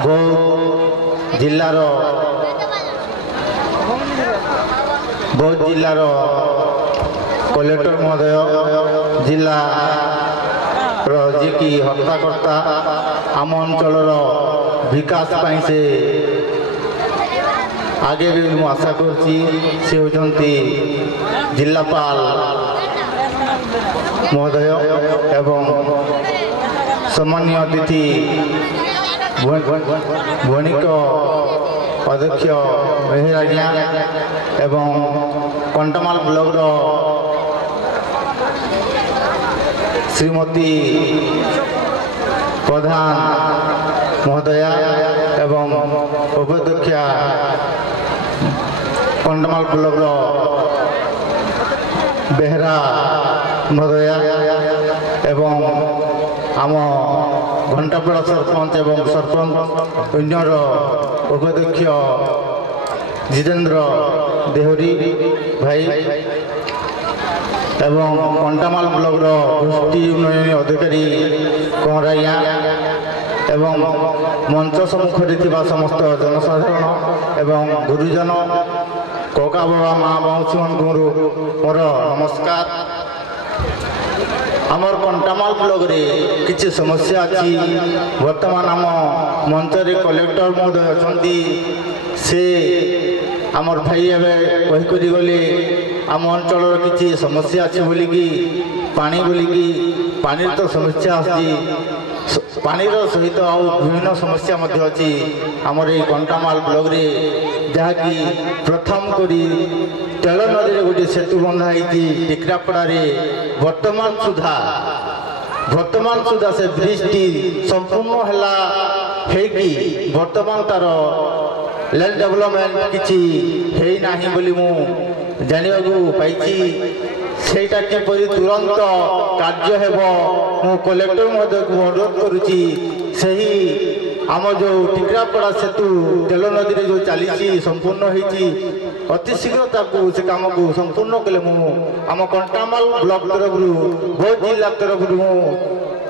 बौद्ध जिलार कलेक्टर महोदय जिला जी की हत्याकर्ता आम अंचल विकास से आगे भी मुझे आशा करुँची से होती जिलापाल महोदय एवं सम्मानीय अतिथि वणिक अध्यक्ष मेहर आज्ञा एवं कंटामाल ब्लॉक श्रीमती प्रधान महोदया एवं उपाध्यक्षा कंटामाल ब्लॉक बेहरा महोदया एवं आम घंटापड़ा सरपंच एवं सरपंच यूनियन उपाध्यक्ष जितेंद्र देहरी भाई एवं कंटामाल ब्लॉक गोष्ठी यूनियन अधिकारी कंराइया एवं मंच सम्मुखें समस्त जनसाधारण एवं गुरुजन कका बाबा माँ मौसी मान मोर नमस्कार। आमर कंटामाल ब्लॉक रे किसी समस्या अच्छी वर्तमान आम मंच कलेक्टर महोदय अच्छा से आमर भाई एवं कही गले आम अंचल किसी समस्या अच्छी बोलिकी पानी बोलिकी पानी तो समस्या आसी पानी सहित विभिन्न समस्या अच्छी आमर ये कंटामाल ब्लॉक रे जहाँकि प्रथम करी तेल नदी में गोटे सेतु बंधाई टिकरापड़ा वर्तमान सुधा से ब्रिज टी संपूर्ण है वर्तमान तार लैंड डेवलपमेंट किसी है नहीं बोली मु जाना पाई सेटा किपरि तुरंत कार्य हेब मु कलेक्टर महोदय को अनुरोध करुच्ची सही आम जो टिकरापड़ा सेतु तेल नदी में जो चली संपूर्ण होती अति शीघ्र से कम को संपूर्ण कले आम कंटामाल ब्लॉक तरफ बौद्ध जिला तरफ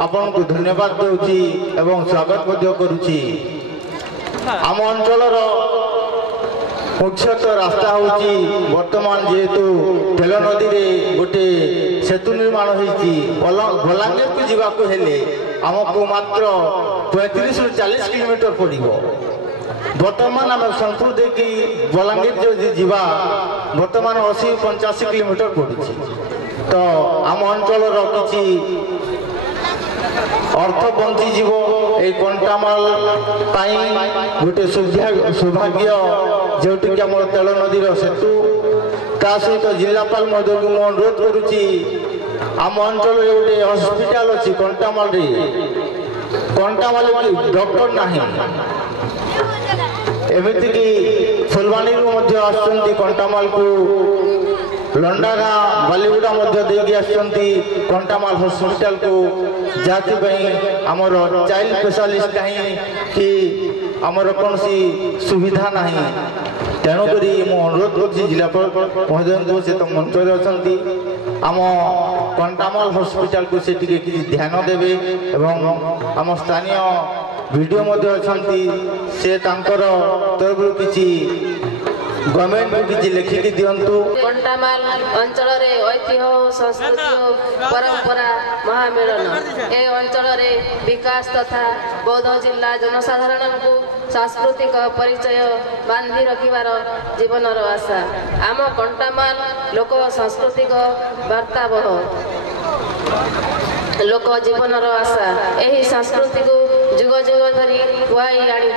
आपन को धन्यवाद दूची एवं स्वागत करुच्ची। आम अंचल मुख्यतः रास्ता होची वर्तमान जेहेतु तेल नदी रे गोटे सेतु निर्माण होती बलांगीर को जीवाक हेले आमको मात्र 35 ରୁ 40 किलोमीटर पड़ो। वर्तमान आम सोनपुर देखी बलांगीर जो जीवा वर्तमान 80-85 किलोमीटर पड़ी तो आम अंचल किसी अर्थ बंचीज ये कंटामाल गोटे सौभाग्य जोटि आम तेल नदीर सेतु ता सहित जिलापाल महोदय को अनुरोध करुच्ची आम अंचल गोटे हस्पिटाल अच्छी कंटामाल डॉक्टर नहीं एमतीक फुलवाणी आसुँच कंटामाल को लंडागा बालीगुड़ा कंटामाल हस्पिटाल को जाती आमर चाइल्ड स्पेशलिस्ट नहीं कि आमर कौन सुविधा नहीं तेणुक अनुरोध कर जिलापाल महोदय को से तो मंच अच्छा आम कंटामाल हस्पिटाल को से किसी ध्यान देवे एवं आम स्थानीय वीडियो अच्छा से तरफ किसी गवर्नमेंट को किसी लिखिकी दिंतु। कंटामाल अंचल ऐतिह्य संस्कृति परंपरा महामेलन ए अंचल विकास तथा बौद्ध जिला जनसाधारण को सांस्कृतिक परिचय बांधी रखिबार जीवनर आशा आम कंटामाल लोक सांस्कृतिक वार्तावह लोक जीवनर आशा यही संस्कृति को जुग जुग धरी खुआई आनी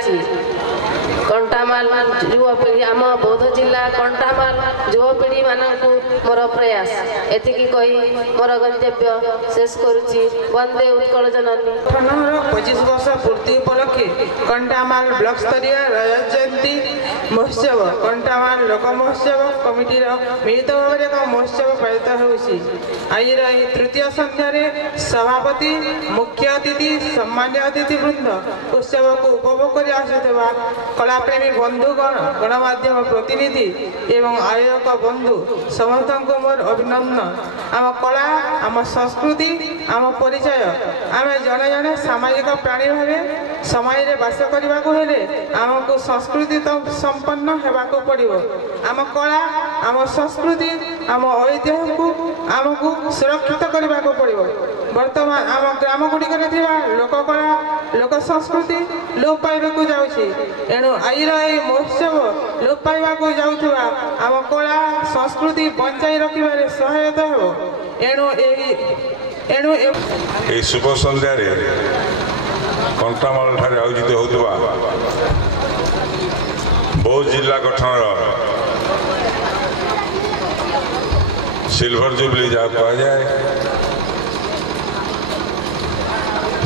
कंटामाल युवपीढ़ी आम बौद्ध जिला कंटामाल युवपीढ़ी मानू मोर प्रयास एतिकी कही मोर गंतव्य शेष करुच्ची। वंदे उत्कल जननी। 25 वर्ष पूर्ति उपलक्षे कंटामाल ब्लॉक स्तरीय रजत जयंती महोत्सव कंटामाल लोक महोत्सव कमिटी मिलित भाव एक महोत्सव पालित होउछि। आज तृतीय संध्यारे सभापति मुख्य अतिथि सम्मान्य अतिथि वृंद उत्सव को उपभोग कर आसुवा कलाप्रेमी बंधुगण गणमाध्यम प्रतिनिधि एवं आयोजक बंधु समस्त को मोर अभिनंदन। आम कला आम संस्कृति आम परिचय आम जड़े जड़े सामाजिक प्राणी भाव ସମୟରେ ବାସ କରିବାକୁ ହେଲେ ଆମକୁ ସଂସ୍କୃତି ସମ୍ପନ୍ନ ହେବାକୁ ପଡ଼ିବ। ଆମ କଳା, ଆମ ସଂସ୍କୃତି, ଆମ ଐତିହ୍ୟକୁ ଆମକୁ ସୁରକ୍ଷିତ କରିବାକୁ ପଡ଼ିବ। ବର୍ତ୍ତମାନ ଆମ ଗ୍ରାମ ଗୁଡ଼ିକରେ ଥିବା ଲୋକକଳା, ଲୋକ ସଂସ୍କୃତି ଲୋପ ପାଇବାକୁ ଯାଉଛି। ଏଣୁ ଆଜିର ଏହି ମହୋତ୍ସବ ଲୋପ ପାଇବାକୁ ଯାଉଥିବା ଆମ କଳା ସଂସ୍କୃତି ବଞ୍ଚାଇ ରଖିବାରେ ସହାୟତା ହେବ। ଏଣୁ ଏହି ଶୁଭ ସନ୍ଧ୍ୟାରେ କଣ୍ଟାମାଳ ଠାରେ ଆୟୋଜିତ ହେଉଥିବା ବୌଦ୍ଧ ଜିଲ୍ଲା ଗଠନର ସିଲଭର ଜୁବଲି ଯାହାକୁ କୁହାଯାଏ,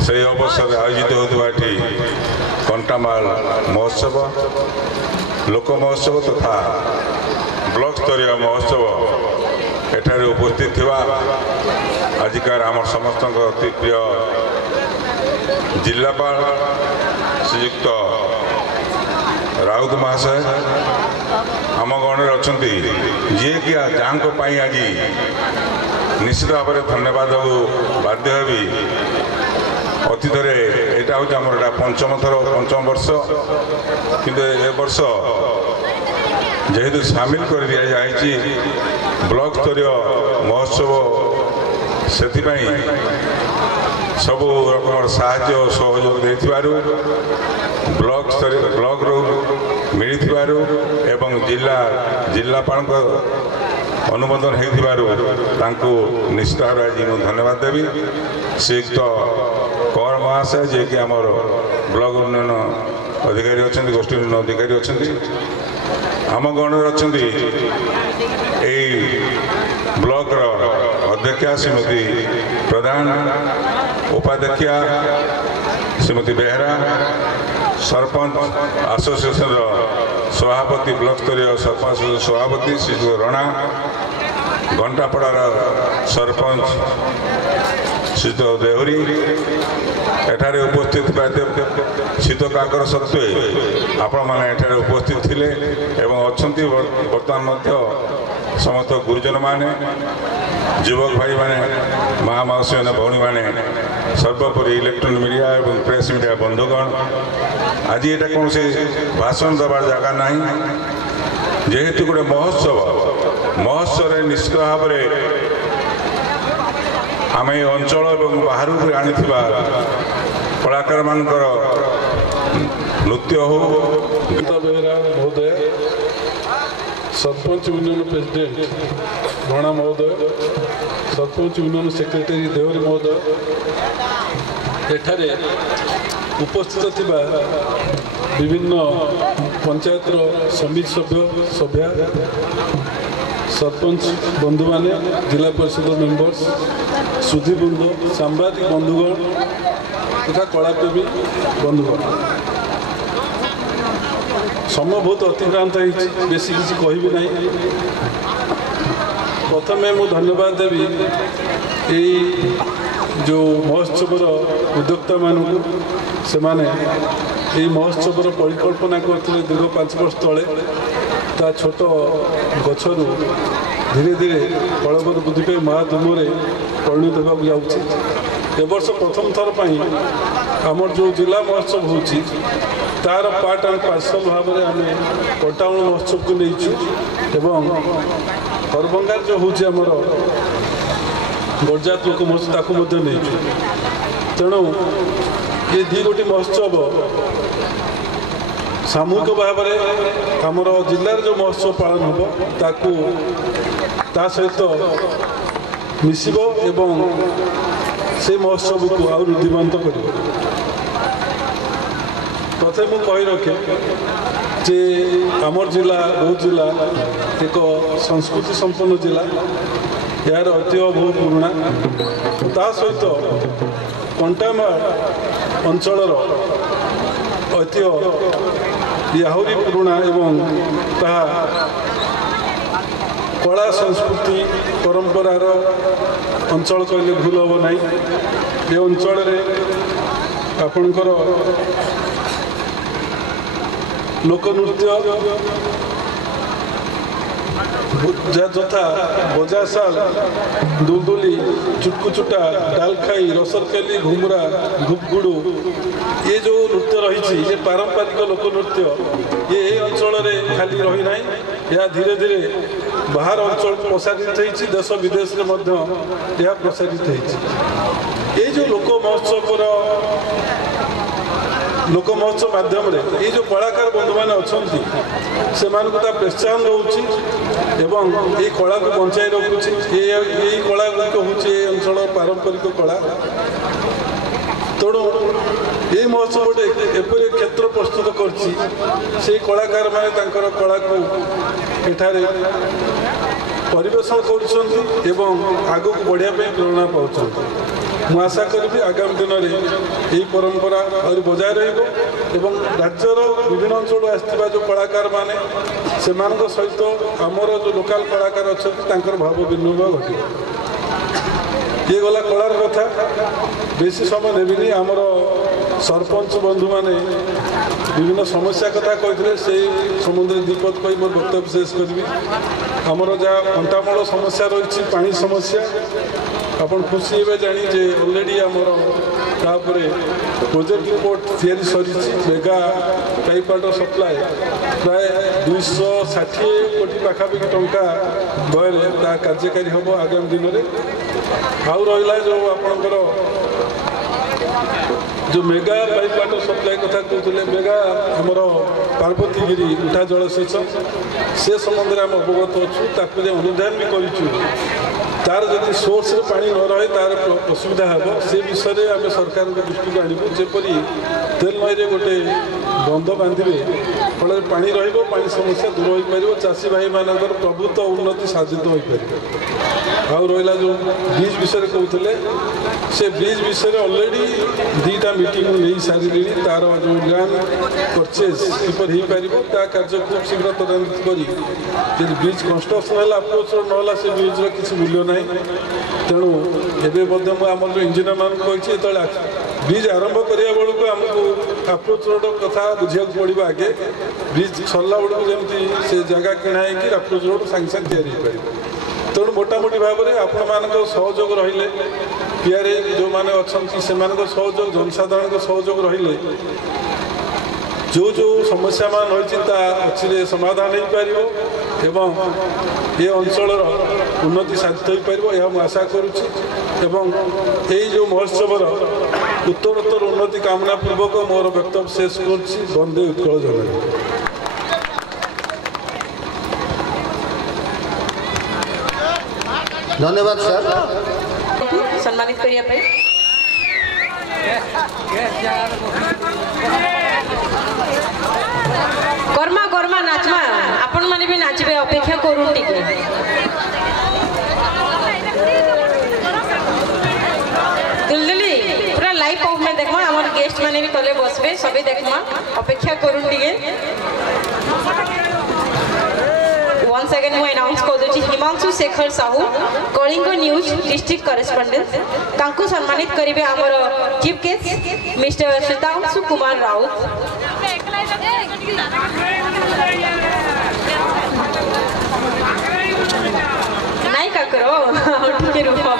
ସେହି ଅବସରରେ ଆୟୋଜିତ ହେଉଥିବା ଏଠି କଣ୍ଟାମାଳ ମହୋତ୍ସବ, ଲୋକ ମହୋତ୍ସବ ତଥା ବ୍ଲକ ସ୍ତରୀୟ ମହୋତ୍ସବ ଏଠାରେ ଉପସ୍ଥିତ ଥିବା ଆଜିକାର ଆମର ସମସ୍ତଙ୍କ ଅତି ପ୍ରିୟ ଜିଲ୍ଲାପାଳ ଶ୍ରୀଯୁକ୍ତ ରାଉତ ମହାଶୟ ଆମ ଗଣରେ ଅଛନ୍ତି, ଯିଏକି ଯାହାଙ୍କ ପାଇଁ ଆଜି ନିଶ୍ଚିତ ଭାବରେ ଧନ୍ୟବାଦ ଦେବାକୁ ବାଧ୍ୟ ହେବି। ଅତୀତରେ ଏଇଟା ହେଉଛି ଆମର ଏଇଟା ପଞ୍ଚମ ବର୍ଷ, କିନ୍ତୁ ଏ ବର୍ଷ ଯେହେତୁ ସାମିଲ କରି ଦିଆଯାଇଛି ବ୍ଲକ ସ୍ତରୀୟ ମହୋତ୍ସବ, ସେଥିପାଇଁ ସବୁ ରକମର ସାହାଯ୍ୟ ଓ ସହଯୋଗ ଦେଇଥିବାରୁ ବ୍ଲକରୁ ମିଳିଥିବାରୁ ଏବଂ ଜିଲ୍ଲାପାଳଙ୍କ ଅନୁମୋଦନ ହୋଇଥିବାରୁ ତାଙ୍କୁ ନିଶ୍ଚିତ ଭାବରେ ଆଜି ମୁଁ ଧନ୍ୟବାଦ ଦେବି। ଶ୍ରୀଯୁକ୍ତ କର ମହାଶୟ ଯିଏକି ଆମର ବ୍ଲକ ଉନ୍ନୟନ ଅଧିକାରୀ ଅଛନ୍ତି, ଗୋଷ୍ଠୀ ଉନ୍ନୟନ ଅଧିକାରୀ ଅଛନ୍ତି, ଆମ ଗଣରେ ଅଛନ୍ତି ଏହି ବ୍ଲକର ଅଧ୍ୟକ୍ଷା ଶ୍ରୀମତୀ ପ୍ରଧାନ, ଉପାଧ୍ୟକ୍ଷା ଶ୍ରୀମତୀ ବେହେରା, ସରପଞ୍ଚ ଆସୋସିଏସନର ସଭାପତି, ବ୍ଲକ ସ୍ତରୀୟ ସରପଞ୍ଚ ସଭାପତି ଶ୍ରୀଯୁକ୍ତ ରଣା, ଘଣ୍ଟାପଡ଼ାର ସରପଞ୍ଚ ଶ୍ରୀଯୁକ୍ତ ଦେହୁରୀ, ଏଠାରେ ଉପସ୍ଥିତ ଥିବା ଶୀତ କାକର ସତ୍ତ୍ୱେ ଆପଣମାନେ ଏଠାରେ ଉପସ୍ଥିତ ଥିଲେ ଏବଂ ଅଛନ୍ତି। ବର୍ତ୍ତମାନ ମଧ୍ୟ ସମସ୍ତ ଗୁରୁଜନମାନେ, ଯୁବକ ଭାଇମାନେ, ମା ମାଉସୀମାନେ, ଭଉଣୀମାନେ, ସର୍ବୋପରି ଇଲେକ୍ଟ୍ରୋନିକ୍ ମିଡ଼ିଆ ଏବଂ ପ୍ରେସ୍ ମିଡ଼ିଆ ବନ୍ଧୁଗଣ, ଆଜି ଏଇଟା କୌଣସି ଭାଷଣ ଦେବାର ଜାଗା ନାହିଁ। ଯେହେତୁ ଗୋଟେ ମହୋତ୍ସବରେ ନିଶ୍ଚିତ ଭାବରେ ଆମେ ଏ ଅଞ୍ଚଳ ଏବଂ ବାହାରକୁ ଆଣିଥିବା କଳାକାରମାନଙ୍କର ନୃତ୍ୟ ହଉ। ଗୀତା ବେହେରା ମହୋଦୟ, ସରପଞ୍ଚ ୟୁନିୟନ ପ୍ରେସିଡେଣ୍ଟ ରଣା ମହୋଦୟ, ସରପଞ୍ଚ ୟୁନିୟନ ସେକ୍ରେଟାରୀ ଦେହୁରୀ ମହୋଦୟ, ଏଠାରେ ଉପସ୍ଥିତ ଥିବା ବିଭିନ୍ନ ପଞ୍ଚାୟତର ସମିତି ସଭ୍ୟା, ସରପଞ୍ଚ ବନ୍ଧୁମାନେ, ଜିଲ୍ଲା ପରିଷଦ ମେମ୍ବର୍ସ, ସୁଧୀବୃନ୍ଦ, ସାମ୍ବାଦିକ ବନ୍ଧୁଗଣ ତଥା କଳାପ୍ରେମୀ ବନ୍ଧୁଗଣ, ସମୟ ବହୁତ ଅତିକ୍ରାନ୍ତ ହେଇଛି, ବେଶୀ କିଛି କହିବି ନାହିଁ। ପ୍ରଥମେ ମୁଁ ଧନ୍ୟବାଦ ଦେବି ଏଇ ଯେଉଁ ମହୋତ୍ସବର ଉଦ୍ୟୋକ୍ତାମାନଙ୍କୁ। ସେମାନେ ଏହି ମହୋତ୍ସବର ପରିକଳ୍ପନା କରିଥିଲେ ଦୀର୍ଘ 5 ବର୍ଷ ତଳେ। ତା ଛୋଟ ଗଛରୁ ଧୀରେ ଧୀରେ ଫଳବତ ବୃଦ୍ଧି ପାଇ ମହାଧୂମରେ ପରିଣତ ହେବାକୁ ଯାଉଛି। ଏ ବର୍ଷ ପ୍ରଥମ ଥର ପାଇଁ ଆମର ଯେଉଁ ଜିଲ୍ଲା ମହୋତ୍ସବ ହେଉଛି ତାର ପାର୍ଟ ଆଣ୍ଡ ପାର୍ସଲ ଭାବରେ ଆମେ କଣ୍ଟାମାଳ ମହୋତ୍ସବକୁ ନେଇଛୁ ଏବଂ ହରଭଙ୍ଗାରେ ଯେଉଁ ହେଉଛି ଆମର ଗଡ଼ଜାତ ଲୋକ ମହୋତ୍ସବ ତାକୁ ମଧ୍ୟ ନେଇଛୁ। ତେଣୁ ଏ ଦୁଇଟି ମହୋତ୍ସବ ସାମୂହିକ ଭାବରେ ଆମର ଜିଲ୍ଲାରେ ଯେଉଁ ମହୋତ୍ସବ ପାଳନ ହେବ ତାକୁ ତା ସହିତ ମିଶିବ ଏବଂ ସେ ମହୋତ୍ସବକୁ ଆଉ ରୁଦ୍ଧିମନ୍ତ କରିବ। ପ୍ରଥମେ ମୁଁ କହି ରଖେ ଯେ ଆମର ଜିଲ୍ଲା ବୌଦ୍ଧ ଜିଲ୍ଲା ଏକ ସଂସ୍କୃତି ସମ୍ପନ୍ନ ଜିଲ୍ଲା। ଏହାର ଐତିହ୍ୟ ବହୁତ ପୁରୁଣା। ତା ସହିତ କଣ୍ଟାମାଳ ଅଞ୍ଚଳର ଐତିହ୍ୟ ଆହୁରି ପୁରୁଣା ଏବଂ ତାହା କଳା ସଂସ୍କୃତି ପରମ୍ପରାର ଅଞ୍ଚଳ କହିଲେ ଭୁଲ ହେବ ନାହିଁ। ଏ ଅଞ୍ଚଳରେ ଆପଣଙ୍କର ଲୋକନୃତ୍ୟ, ଯଥା ବଜାଶାଲ, ଦୁଲଦୁଲି, ଚୁଟକୁଚୁଟା, ଡାଲଖାଇ, ରସରକାଲି, ଘୁମୁରା, ଧୂପଗୁଡୁ, ये जो नृत्य रही ये पारंपरिक लोकनृत्य ये अंचल खाली रही ना यह धीरे धीरे बाहर अंचल प्रसारित होती देश विदेश में यह प्रसारित होती ये जो लोक महोत्सव माध्यम ये जो कलाकार बंधु मैंने अच्छा से प्रोत्साहन रोचे एवं ये कला को बचाई रखुच्छे यही कला गुड़िक हूँ अंचल पारंपरिक कला तेणु ये महोत्सव गोटे एपरी क्षेत्र प्रस्तुत करछि कलाकार मैंने कला को एठारे परिवेशन कर आगक बढ़िया प्रेरणा पाँच मुझे आशा करी आगामी दिन में यही परंपरा और बजाय रही राज्यर विभिन्न अंचल आसवा जो कलाकार मैंने से सहित आमर जो लोकल कलाकार अच्छा भाव विनिमय घटे ये गला कलार कथा बेसी समय देवी आमर सरपंच बंधु माने विभिन्न समस्या कथा कहते से समुद्र दीपद कही मोर वक्तव्य शेष करी आमर जहाँ अंटामूल समस्या रही पानी समस्या आपन खुशी हे जानी जे ऑलरेडी आमर तापरे प्रोजेक्ट रिपोर्ट तैयारी सरी मेगा पाइप वाटर सप्लाई प्राय 260 कोटी पाखापाखि टंका बहले ता कार्यकारी हम आगामी दिन में आउ रहा जो आपणकर जो मेगा पाइप वाटर सप्लाई कथा कहते मेगा आमर पार्वतीगिरी उठा जलसेचन से संबंध में आम अवगत अच्छु ताकू अनुधान भी करूँ तार जदि सोर्स पानी न रहे तार असुविधा हे से विषय में आम सरकार दृष्टि को आणबू जेपरी तेल नई गोटे बंध बांधे फल पानी पानी समस्या दूर हो पार चाषी भाई मानकर प्रभुत्व उन्नति साधित हो पार आउ रहा जो ब्रिज विषय कहते से ब्रिज विषय ऑलरेडी 2टा मीटिंग नहीं सारी तार जो लैंड परचेज किपर हो पार कार्य खूब शीघ्र त्वरान्वित करी ब्रिज कंस्ट्रक्शन है अप्रोच ना से ब्रिज्र किसी मूल्य ना तेणु एवं आम जो इंजीनियर मान कही जो ब्रिज आरंभ करने बेलू आमको अप्रोच रोड कथा बुझा पड़ो आगे ब्रिज सरला बेलू जमी से जगह किणा हो अप्रोच रोड सांगे सांगे तैयारी हो पार तेणु मोटामोटी भाव में आपण मान सहयोग रहिले पीआरए जो मैंने अच्छा से सहयोग जनसाधारण सहयोग रहिले जो जो समस्या मान रही अच्छे समाधान हो पार एवं ये अंचल उन्नति साधित हो पार यह मुझे आशा करुच्ची यही जो महोत्सवर उत्तरोत्तर उन्नति कामना पूर्वक मोर वक्तव्य शेष करुच्ची वंदे उत्कल जननी। धन्यवाद सर सम्मानित करने कर्मा कर्मा नाचमा आपण माने भी नाचबे अपेक्षा करूँ टिके दुलदुली पूरा लाइव ऑफ में देखमा हमर गेस्ट माने भी तले बसबे सबे देखमा अपेक्षा करूँ टिके once again मैं अनाउंस कर दूची Himanshu Shekhar Sahu Kalinga news district correspondent तांको सम्मानित करिवे हमर chief guest mister Sudhanshu Kumar Raut नहीं का करो ठीक है रुको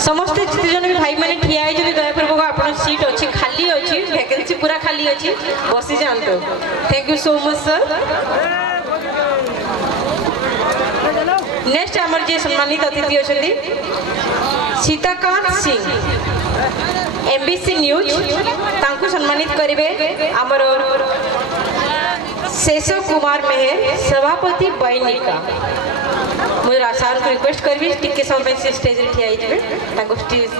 समस्त जन भी भाई मैंने ठिया है दयापूर्वक आप सीट अच्छी खाली अच्छी वैकेंसी पूरा खाली अच्छी बसी जातु thank you so much sir. Next आमर जे सम्मानित अतिथि अच्छा सीताकांत सिंह एमबीसी न्यूज तांको सम्मानित करेंगे आमर शेष कुमार मेहर सभापति बैनिका मुझे सार को रिक्वेस्ट करी टिके समय से स्टेज रे ठिया होइबे ताको स्टेज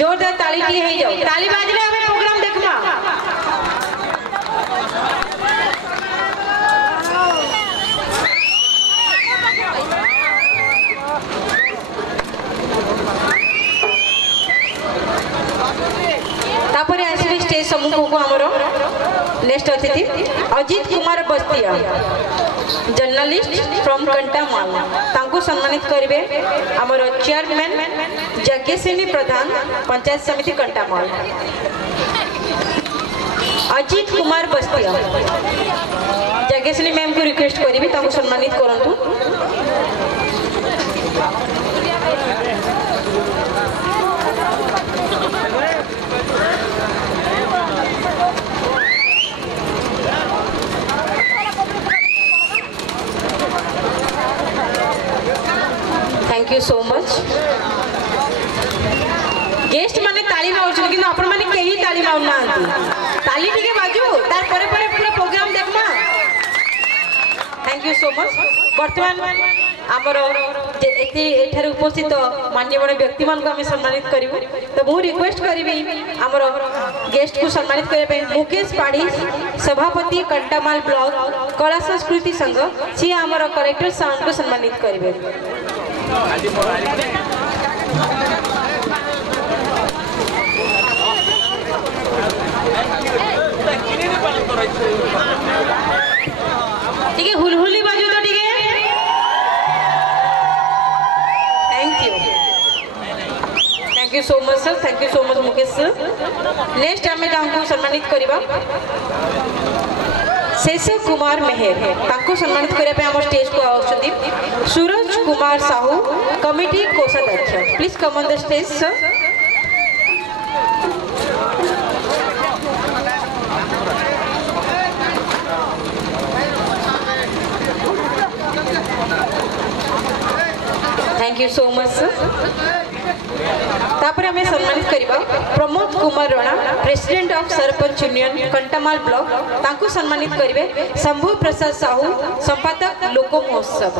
जोरदार ताली टी हे जाओ ताली बाजले हमें प्रोग्राम देखमा तापरे आसीबे स्टेज सम्मुख को आमर नेक्स्ट अतिथि अजित कुमार बस्तिया जर्नलिस्ट फ्रॉम कंटामाल तांको सम्मानित करिवे आमर चेयरमैन यज्ञसेनी प्रधान पंचायत समिति कंटामाल। अजित कुमार बस्तिया यज्ञसेनी मैम को रिक्वेस्ट करिवे तांको सम्मानित करंतु। Thank you so much. Guest माने ताली मारुछन कि आपण माने केही ताली मारु नांती ताली टिके बाजू तार परे परे पूरा प्रोग्राम देखमा। Thank you so much. वर्तमान आमर जे एठार उपस्थित मान्यवर व्यक्ति मान को हमें सम्मानित करिवो तो मु रिक्वेस्ट करिवि आमर गेस्ट को सम्मानित करे पे मुकेश पाड़ी सभापति कंटामाल ब्लॉक कला संस्कृति संघ सी आमर कलेक्टर साउंड को सम्मानित करिवे। ठीक है हुलहुली बाजू तो ठीक है। Thank you so much sir. Thank you so much Mukesh sir. Next आम जहाँ सम्मानित करवा शेष कुमार मेहर ताको सम्मानित करने आम स्टेज को आउछथि सूरज कुमार साहू कमिटी कोषाध्यक्ष please come on the stage sir. Thank you so much sir. तापर हमें सम्मानित करवा Pramod Kumar Rana president of sarpanch union Kantamal block तांको सम्मानित करिवे शंभु प्रसाद साहू संपादक Lok Mahotsav.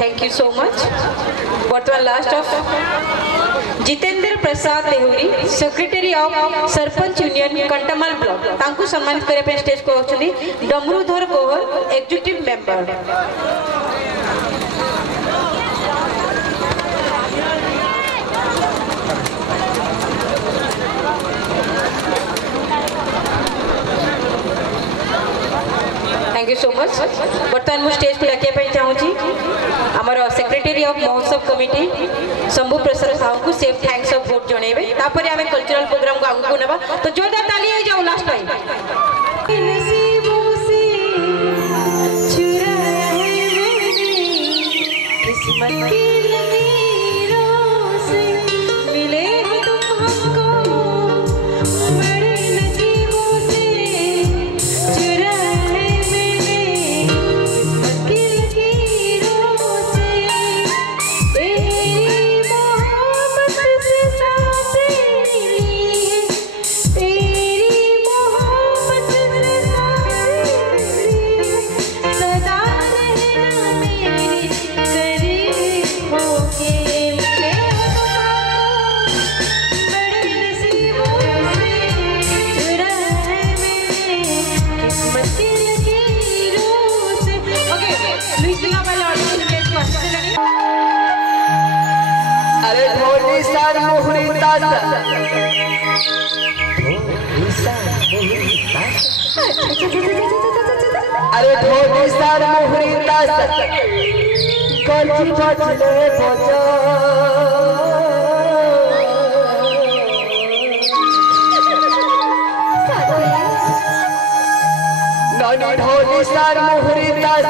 Thank you so much. वर्तमान last of Jitendra Prasad Dehuri secretary of sarpanch union Kantamal block तांको सम्मानित करे पे स्टेज को आछथि Damarudhar Kohar executive member. Thank you so much. बर्तमान मु स्टेज को डाकिया पे चाहूची आमर सेक्रेटरी ऑफ महोत्सव कमिटी शंभु प्रसाद साहू को सेफ थैंक्स ऑफ वोट जणेबे तापर आमे कल्चरल प्रोग्राम को आगु को नेबा तो जोरदार ताली हो जाओ लास्ट टाइम। नसीबों से चुराया है मैंने किस्मत की लकीरों से मिले हो तुम हमको बड़े नसीबों से चुराया है मैंने किस्मत की लकीरों से तेरी मोहब्बत से सांसें ली तेरी मोहब्बत से सांसें ली सदा रहना मेरे करीब होके मिले हो तुमको बड़े नसीबों से चुराया है मैंने किस्मत की लकीरों से। ओके लुइस बिला वाला ऑडिशन के क्वेश्चन लगी। अरे ढोली सार मोहरी तास अरे ढोली सार मोहरी तास कलची बजले बजा नानी ढोली सार मोहरी तास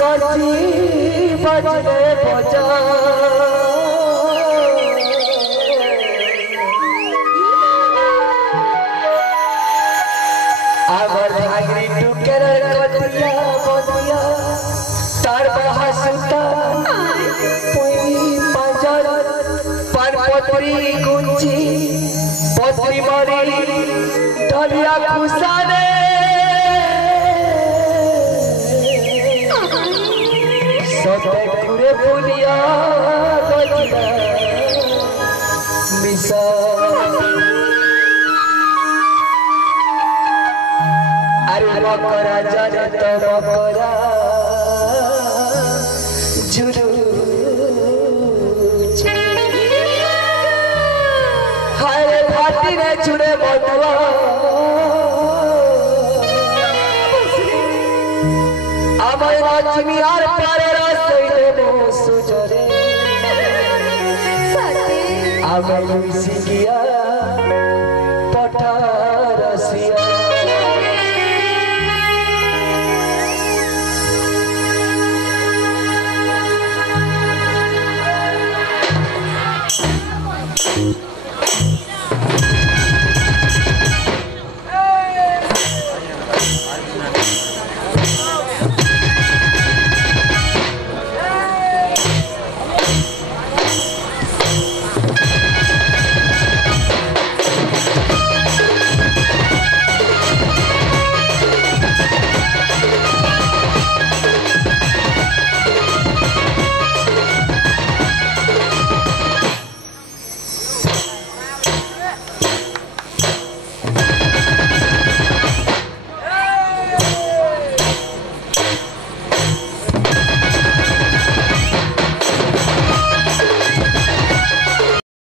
कलची बजले बजा आवर भागरी टुकर कतिया बतिया तार बहा सुता पोई पाजर पर पत्री गुंची पत्री मरी डलिया खुसाने सते खुरे पुलिया गजिया मिसा अरे मकरा जाने तो मकरा जुरू हाय फाटी ने जुड़े बटुआ আমার লক্ষ্মী আর পারে রাস্তায় দেব সুজরে আমি লুইসি গিয়া পঠা রাশিয়া